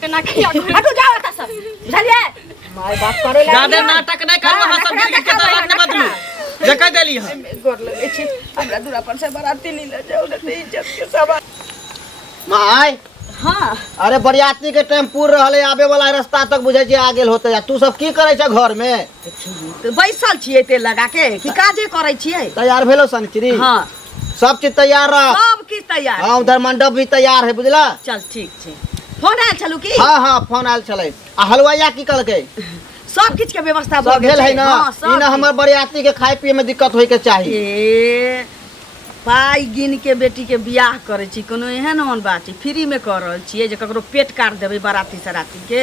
के ना किया हटो जाओ त सब बुझलिए माय बाप करे ला ज्यादा नाटक नहीं करू हां सब गिर के केतना न बदलू जका देली है गोर लगे छी हमरा दूरा पर से बराती ली ले जाओ न इज्जत के सवाल माय हां अरे बरियाती के टाइम पूर रहले आबे वाला रास्ता तक बुझे छी आ गेल होते तू सब की करे छ घर में तो बैसल छिए ते लगा के की काजे करे छिए तैयार भेलो सनचरी हां सब चीज तैयार रह सब की तैयार हां उधर मंडप भी तैयार है बुझला चल ठीक छे फोन आयल छलू की हां हां फोन आयल छले आ हलवाइया की कहलके सब किछ के व्यवस्था सब भेल है ना ई ना हमर बरियाती के खाए पिए में दिक्कत होय के चाहिए पाई गिन के बेटी के बियाह करे छी कोनो एहन ओहन बात छी फ्री में कर रहल छिए जे ककरो पेट काट देबे बराती सराती के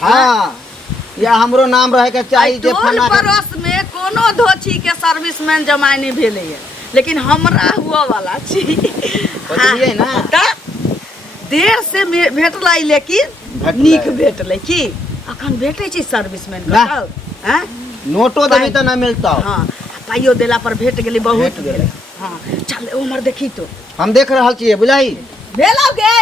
हां या हमरो नाम रहे के चाहिए जे फना पड़ोस में कोनो धोची के सर्विसमैन जमाई नहीं भेले है लेकिन हमरा हुआ वाला छी बुझलिए ना देर से भेटलै लेकिन नीक भेटलै की अखन भेटै छी सर्विसमैन का हैं नोटो देबी त ना मिलता हां पाइयो देला पर भेट गेली बहुत गेलै हां चल उमर देखी तो हम देख रहल छिए बुझाई भेलोगे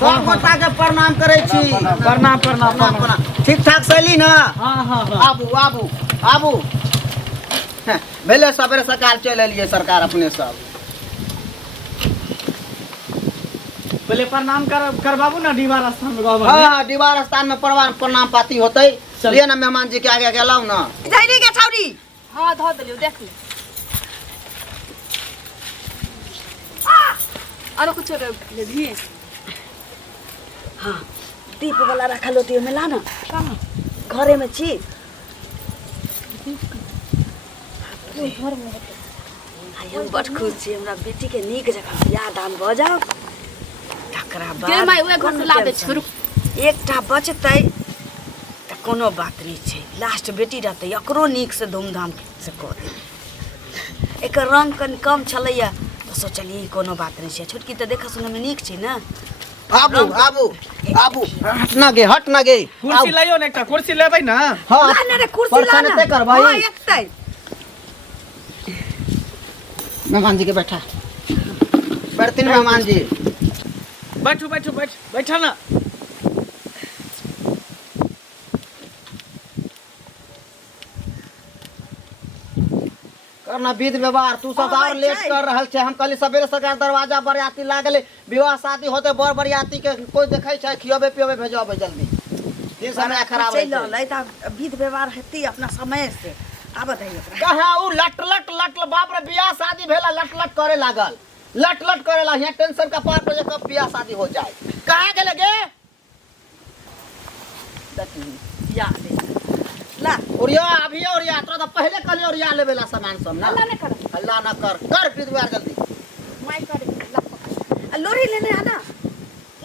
सब गोटा के प्रणाम करे छी प्रणाम प्रणाम प्रणाम ठीक ठाक सैली ना हां हां आबू आबू आबू भेले सबेरे सकाल चल एलिए सरकार अपने सब पहले प्रणाम करबाबू ना दीवार स्थान में गाँव हां हां दीवार स्थान में प्रणाम पाती होतै चलिए ना मेहमान जी के आगे गेलाऊ ना जैनी के छौरी हां धो देलियो देख ले आरो कुछ ले भी हां दीप वाला रखल होती में ला ना घरे में छी घर में हम बड़ खुश छी हमरा बेटी के नीक जगह बियाह दान भ जाओ तकरा बाद दे माय ओए घर से ला दे छोरू एकटा बचतै त कोनो बात नहीं छै लास्ट बेटी रहतै एकरो नीक से धूमधाम से क दे एकर रंग कन कम छलैया तो सोचलिए कोनो बात नहीं छै छोटकी त देख सुने में नीक छै ना आबू आबू आबू हट ना गे कुर्सी लाइयो ना एकटा कुर्सी लेबै ना हां ना रे कुर्सी ला ना कर भाई हां एकतै मेहमान जी के बैठा बैठतीन मेहमान जी बैठो बैठो बैठा ना करना विध व्यवहार तू सब और लेट कर रहल छे हम कल सवेरे सकाल दरवाजा बरियाती लागले विवाह शादी होते बर बरियाती के कोई देखै छै खियोबे पियोबे भेजबे जल्दी दिन समय खराब है चल लै त विध व्यवहार हेती अपना समय से आबत है एकरा कहां उ लट लट लट बाप रे बियाह शादी भेला लट लट करे लागल लट लट करेला यहाँ टेंशन का पार पर कब बियाह शादी हो जाए कहां गेले गे याद है ला ओरिया अभी ओरिया तो पहले कल ओरिया लेवेला सामान सब ना अल्लाह न कर कर विध व्यवहार जल्दी माय कर लोरी लेने आना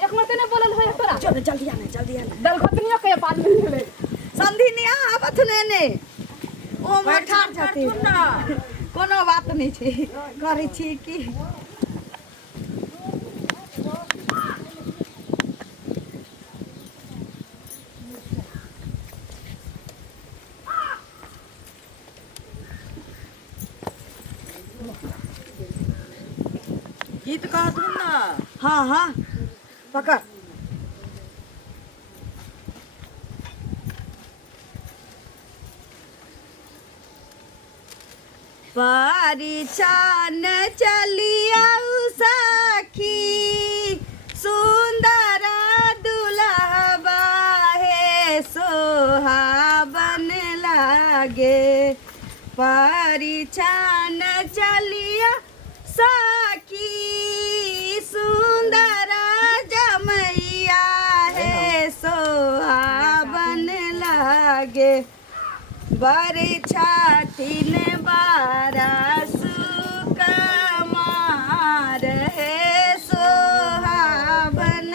एक मते ने बोलल होय तोरा चल जल्दी आना दल खतनियो के बाद में ले संधि ने आवत ने ओ बैठा जाती ना कोनो बात नहीं छै करै छी की गीत कह तुम ना हाँ हाँ पकड़ परिछन चलिया सखी सुंदर दुल्हबा है सोहाबन लागे परिछन चलिया सखी सुंदर जमैया है सोहाबन लागे बरे छातिन बारस कमार है सोहाबन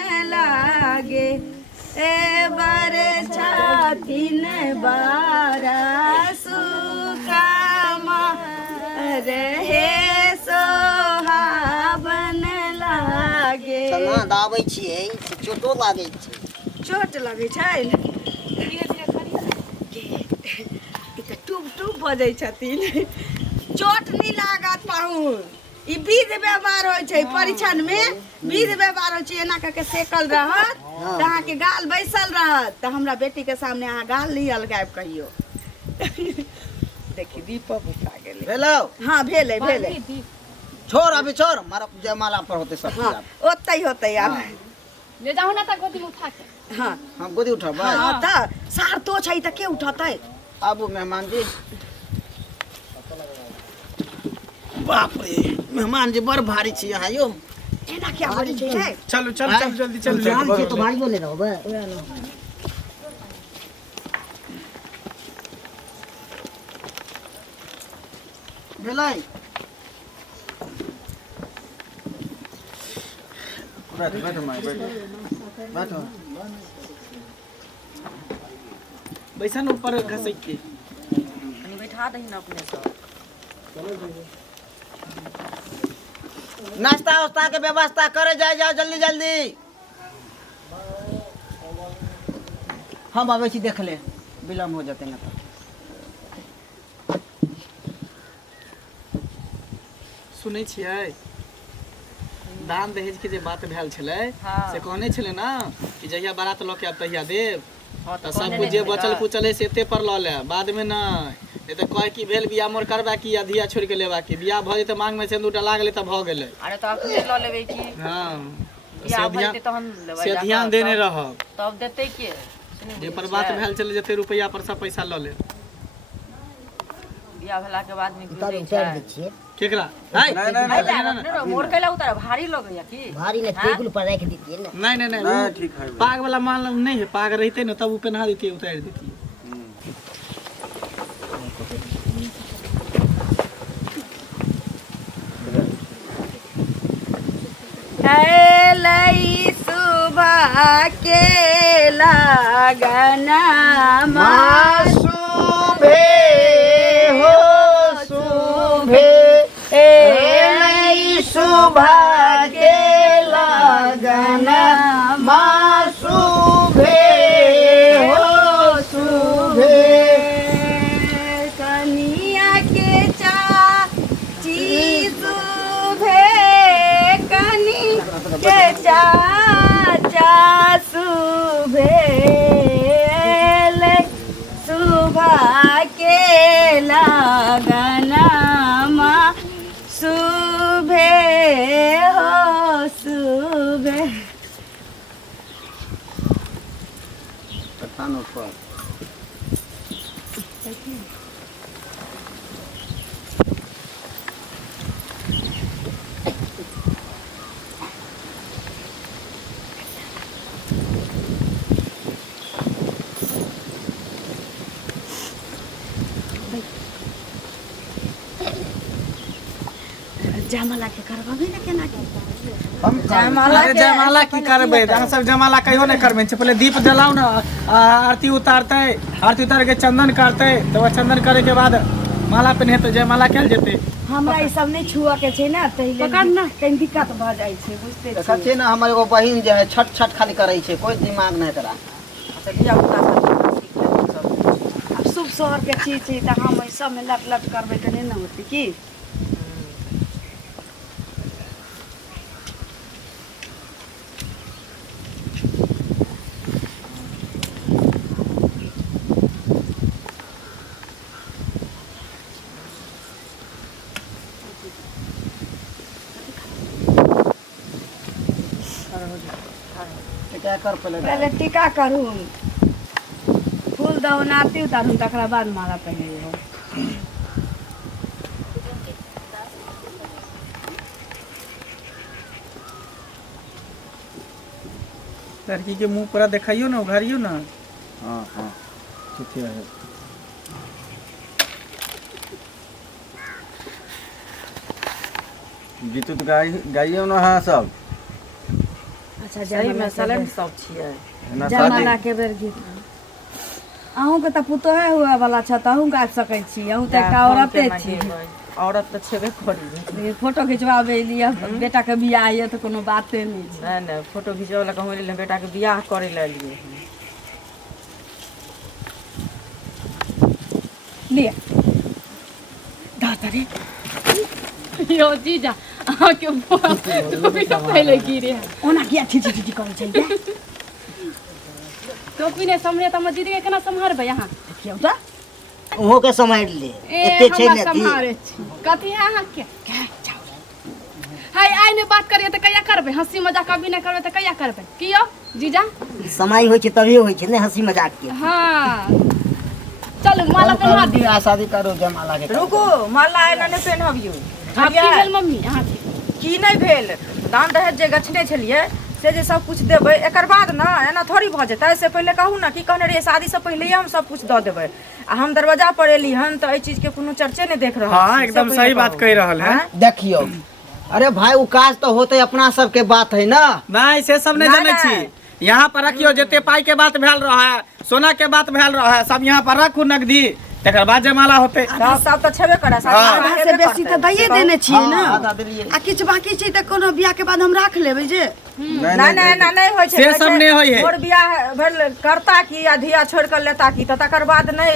ए बारे छातिन बारा सुकामा रहे सोहावन लागे। चलना दाबै छियै चोटो लागै छै। चोट लगै छै ई तऽ टूब टूब बजै छथिन। चोट नहीं लागत पाहुन, ई विध व्यवहार होइ छै परीक्षण में। विध व्यवहार होइ छै, एना करके सेकल रहत तऽ अहाँके गाल बैसल रहत तऽ हमरा बेटी के सामने अहाँ गाल नहीं अलगायब कहियो। देखी दीपक उठा गेलै। भेलौ हाँ भेलै भेलै। छोड़ अभी छोड़, मारा जयमाला पर होते सब हाँ चीज। ओतै होतै आब। ले जाओ ना तक गोदी में उठा के। हाँ हम गोदी उठब हाँ तऽ सार तो छै तऽ के उठतै। आबू मेहमान जी। बाप रे मेहमान जी बड़ भारी छी अहाँ यौ। एना क्या बड़ी छै। चलो चल चल जल्दी चल तो भाइयो ले रहबै। भेलै बैठो बैठो माय बैठो। बैसन ऊपर घसै के कनी बैठा दही न अपने सब। नाश्ता उस्ता के व्यवस्था करे जाए जाओ जल्दी जल्दी। हम आबै छी देख ले, विलम्ब हो जेतै ना तो। सुनै छियै दान दहेज के जे बात भेल छलै से कहने छलै ना कि जहिया बारात लऽ के आब तहिया देब। तऽ सब कुछ जे बचल कुचल है से एते पर लऽ ले, बाद में नहीं तो कह की भेल बियाह मोर करबा की अधिया छोड़ के लेबा की। बियाह भ जेते मांग में सिंदूर डला गेलै त भ गेलै। अरे तो आप ले लो लेबे की हां बियाह भइते तो हम लेबै से ध्यान देने रहब। तब देते के जे पर बात भेल छलै जते रुपैया पर सब पैसा लऽ ले। बियाह भेला के बाद में की दै छै केकरा नहीं नहीं मोर कैला उतार भारी लगैया की भारी ने टेबल पर रख दीजिए ना। नहीं नहीं नहीं ठीक है। पाग वाला माल नहीं है, पाग रहते ना तब वो पहना देती उतार देती। लई सुबह के लगना शुभे हो शुभे लई शुभा के लगना शुभे हो शुभे। कनिया के चाची शुभे कनी के चाचा शुभे सुबह के लगना शुभे हो शुभे। कथान ऊपर जयमाला के करबाबे ना केना के हम अरे जयमाला की करबे, अहाँ सब जयमाला कहियो नहीं करबे। पहले दीप जलाओ ना, आरती उतारते, आरती उतार के चंदन करते, तो वह चंदन करे के बाद माला पहने तो जयमाला कैल जेते। हमरा ई सब नहीं छुआ के छै ना, तहिले पकड़ना कहीं दिक्कत भ जाय छै बुझते छी। सच्चे ना हमर एगो बहिन जे है छट छट खाली करे छै, कोई दिमाग नहीं करा। अच्छा बियाह उतार सीख ले सब। अब शुभ शहर के चीज छै त हम ई सब में लट लट करबे त नहीं ना होती की। क्या कर पहले पहले टीका करू, फूल दहन आरती उतारू, तकरा बाद माला पहने। लड़की के मुंह पूरा दिखाइयो ना, उघारियो ना। हाँ हाँ ठीक है। गीत गाइयो ना हाँ सब। अच्छा अच्छा सही में सलेम सब छियै। जयमाला के बेर गीत अहूँ के तऽ पुतोहे हुए वाला छ तऽ अहूँ गाबि सकै छी। अहूँ तऽ एकटा औरते छी। औरत तऽ छेबे करी। फोटो खिंचवाबे लिए बेटा के बियाह ये तऽ कोनो बाते नहीं छै। नहीं फोटो खिंचवा ला कहूँ ले बेटा के बियाह करे ला लिए लिए दादा रे यो जीजा अहाँ के टोपी से पहले गिरे ओना किया ठीठी ठीठी करै छै टोपी ने समरे त मस्जिद के केना सम्हारबै यहाँ देखियौ तऽ ओहो के सम्हारि ले ए एते छै हमरा ने कि सम्हारे छी कथी है अहाँ के हाय आइ ने बात करिए त कहिया करबै हंसी मजाक कभी नहीं करबै त कहिया करबै कियो जीजा समय होइ छै तभी होइ छै ने हंसी मजाक के। हां चल माला पहना दियो। बियाह शादी करो जयमाला के। रुको माला एना नहि पेनहबियो। आप की भेल मम्मी अहाँ की नहीं भेल दान दहेज जे गछने छलिए से जे सब कुछ देबै एकर बाद ना एना थोड़ी भ जेतै। से पहले कहू ना की कहने रहिए शादी से पहले हम सब कुछ द देबै आ हम दरवाजा पर एली हन त एई चीज के कोनो चर्चे नहीं देख रहल। हाँ एकदम सही बात कह रहल है। देखियो अरे भाई उ काज तो होते अपना सब के बात है ना। नहीं से सब नहीं जाने छी। यहाँ पर रखियो जते पाई के बात भेल रहा है सोना के बात भेल रहा है सब यहाँ पर रखू नगदी तकर बाद जयमाला होते। सब त छेबे करे आधा से बेसी तऽ दैये देने छियै ना आधा देलिए। आ किछु बाकी छै तऽ कोनो बियाह के बाद हम राख लेबै जे नहीं होय छै। से सब नहीं होय है। मोर बियाह भेल करता की या धिया छोड़ कर लेता की त तकर बाद नहीं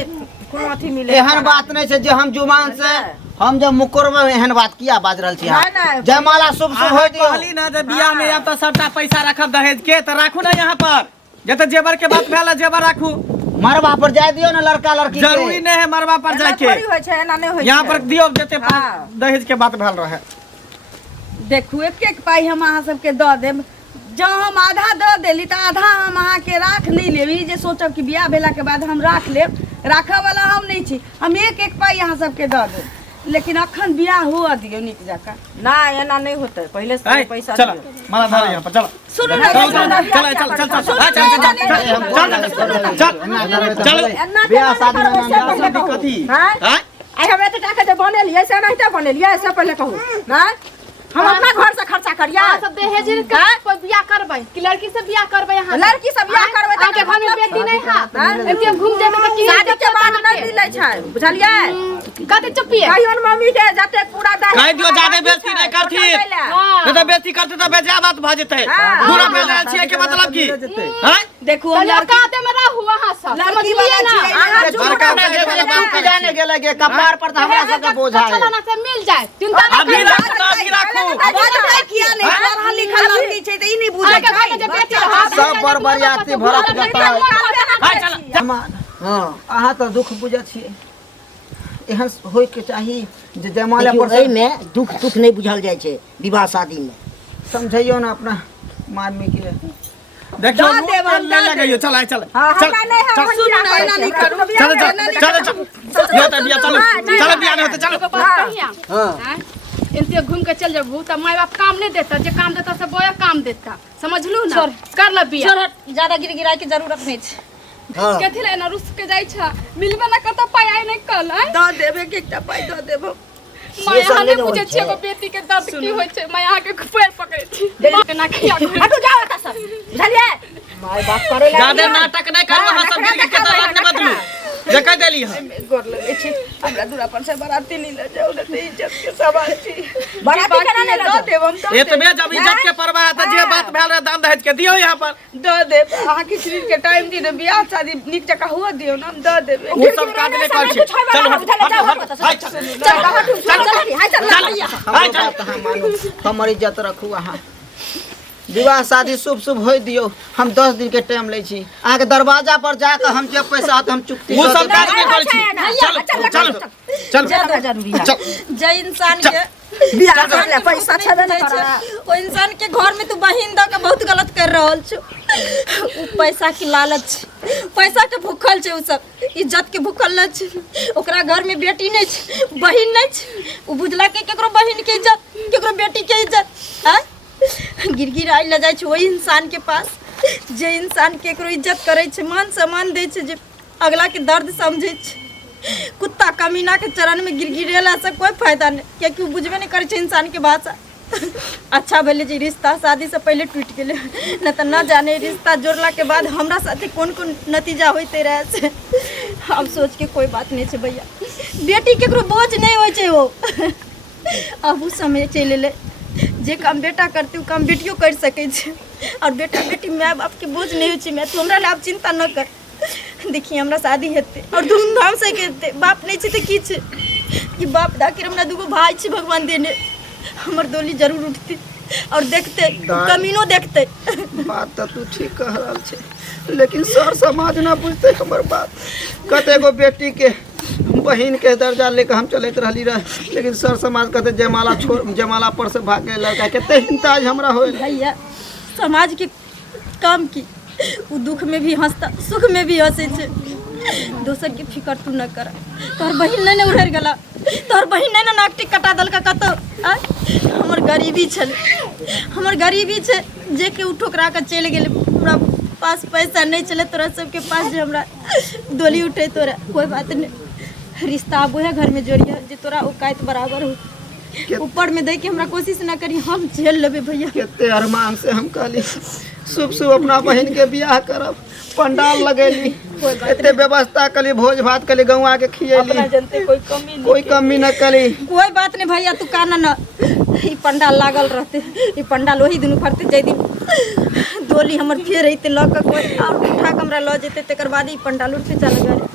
कोनो अथी मिले। एहन बात नहीं छै जे हम जुबान से हम जब मुकरबे एहन बात किया बाज रहल छी। नहीं। जयमाला शुभ शुभ हो दियो। कहली ना जे बियाह में अब तो सबटा पैसा रखब दहेज के तो राखू ना यहाँ पर जते जेवर के बात भेल जेवर राखू। मरबा पर जाय दियो ना लड़का लड़की के। जरूरी नहीं है मरबा पर एना जाके थोड़ी होय छै एना नहीं होय छै। यहाँ पर दियो जते हाँ। दहेज के बात भेल रहा है। देखू एक एक पाई हम अहाँ सबके दऽ देब। जँ हम आधा दऽ देली तऽ आधा हम अहाँके राख नहीं लेब। ई जे सोचब कि बियाह भेला के बाद हम राख लेब राखऽ वाला हम नहीं छी। हम एक एक पाई अहाँ सबके दऽ देब लेकिन अखन बियाह हुआ दियो नीक जकाँ। ना एना नहीं होते पहले से ऐ, पैसा चलो दियो। माला धर यहाँ पर चलो सुनू ना चल बियाह शादी में कथी हां आई हमरा त टाका जे बनेलिए से नहीं बनेलिए से पहले कहू ना हम अपना घर से खर्चा करिया। अहाँ सब दहेज का कोई बियाह करबै कि लड़की से बियाह करबै यहाँ लड़की से बियाह करबै त आके घर में बेटी नहीं है एते घूम जेबै त की शादी के बाद नहीं मिलै छै बुझलिए। कते चुपिए कहियो मम्मी के जते पूरा दहेज कह दियो ज्यादा बेइज्जती नहीं करती नहीं तो बेइज्जती करते तो बेजा बात भ जेतै। पूरा बेल रहल छियै के मतलब की हैं देखू हम लड़का आते में रहू वहां सब लड़की वाला छियै अहाँ लड़का में जे वाला बात करे जाने गेले के कपार पर त हमरा सब के बोझा है। चलाना से मिल जाए चिंता ना अभी राखू किया नहीं पढ़ल लिखल लड़की छै तऽ ई नहीं बुझै आके घर में जे बेटी रहा सब बरबरियाती भरत बताओ। हां चल हां अहाँ तो दुख बुझै छियै एहन होय के चाही जे जयमाला देखियौ, पर एहि में दुख दुख नहीं बुझल जाय छै विवाह शादी में। समझैयो ना अपना मामी के। देखियो ले लगइयो चल आइ चल चल सुन ना एना नहीं करू चल चल चल यो त बिया चलो चल बिया नहीं होते चलो हां इनते घूम के चल जाबू त माय बाप काम नहीं देता जे काम देता से बोया काम देता समझलू ना कर ल बिया ज्यादा गिरगिराय के जरूरत नहीं छै। हां कथि ले ना रुस के जाई छ मिलबे ना कत पाई आइ नहीं कल दऽ देबै कि एकटा पाई दऽ देब। माय यहाँ नहीं पूछे छिए को बेटी के दर्द की होय छै माय यहाँ के पैर पकड़े छी केना किया हटू जाओ एतऽ से बुझलिए। माय बाप करे ज्यादा नाटक नहीं कर वहां सब मिल के केतना लाख ने बदलू जे कह देली है गोर लगै छी हमरा दूरा पर से बाराती नहीं ले जाओ ना तऽ इज्जत के सवाल छी। बराती केना नहीं दऽ देब हम दऽ एतबे जब इज्जत के परवाह है त जे बात भेल रहे दान दहेज के दियो यहाँ पर दऽ देब। अहाँ किछु दिन के टाइम दी ने बियाह शादी नीक जकाँ हुआ दियो ना हम दऽ देब। वो सब काज नहीं कर छी चल हट चल हमर इज्जत रखू अहाँ। विवाह शादी शुभ शुभ होय दियो। हम 10 दिन के टाइम ले छी अहाँ के दरवाजा पर जाकर हम जे पैसा आते हम चुकती वो कर सब देब। काज नहीं कर छी चल चल ज्यादा जरूरी है चल जे इंसान के बियाह कर ले पैसा छेबे नहीं छै, करा। ओ इंसान के घर में तू बहिन द के बहुत गलत कर रहल छ। उ पैसा के लालच छै, पैसा के भूखल छै, उ सब इज्जत के भूखल न छै। ओकरा घर में बेटी नहीं छै बहिन नहीं छै उ बुझला के केकरो बहिन के इज्जत केकरो बेटी के इज्जत हैं गिरगिराय ल जाय छै ओही इंसान के पास जे इंसान केकरो इज्जत करे छै मान सम्मान दे छै जे अगला के दर्द समझे छै। कुत्ता कमीना के चरण में गिरगिरेला से कोई फायदा नहीं क्योंकि बुझबे नहीं करे छै इंसान के भाषा। अच्छा भले जी रिश्ता शादी से पहले टूट गए, न तो न जाने रिश्ता जोड़ला के बाद हमरा साथे कौन कौन नतीजा होते रहे से। अब सोच के कोई बात नहीं है भैया, बेटी केकरो बोझ नहीं हो छे वो। अब उस समय चले ले, जे काम बेटा करते वो काम बेटियों कर सके छे, और बेटा बेटी माय बाप के बोझ नहीं हो छे। मैं तो हमरा ला चिंता न कर, देखिए हमरा शादी हेते और धूमधाम से करते। बाप नहीं छे तो की छे कि बाप दाके हमरा दुगो भाई छे, भगवान देने हमर डोली जरूर उठती और देखते कमीनो देखते। बात तो तू ठीक कह रहा छे, लेकिन सर समाज ना बुझते हमर बात। कते गो बेटी के बहन के दर्जा लेकर हम चलते रहली रहे, लेकिन सर समाज कहते जयमाला छोड़, जयमाला पर से भाग गए लड़का। कते हिंसा हमरा होल भैया समाज के काम की, वो दुख में भी हंसता सुख में भी हंसे छे। दोसर की फिकर तू न कर। तोहर बहिन नहीं उड़र गला, तोहर बहिन नहीं नाकटी कटा दल का कतो। हमर गरीबी छल, हमर गरीबी छे जे के उ ठोकरा के चल गेले। हमरा पास पैसा नहीं चले, तोरा सबके पास जे हमरा डोली उठे। तोरा कोई बात नहीं, रिश्ता अब है घर में जोड़िया जे तोरा औकात बराबर हो। ऊपर में दे के हमरा कोशिश ना करी, हम झेल लेबे भैया। केते अरमान से हम कहली शुभ शुभ अपना बहन के बियाह करब, पंडाल लगेली, एते व्यवस्था कली, भोज भात कली, गौवा के खियेली, जनते कोई कमी न कली। कोई बात नहीं भैया, तू काना न ई पंडाल लागल रहते। ई पंडाल वही दिन फरते जै दिन डोली हमर फेर रही लऽ के कोई और उठा के हमरा लऽ जेते, तकर बाद ई पंडाल उठते चल गए।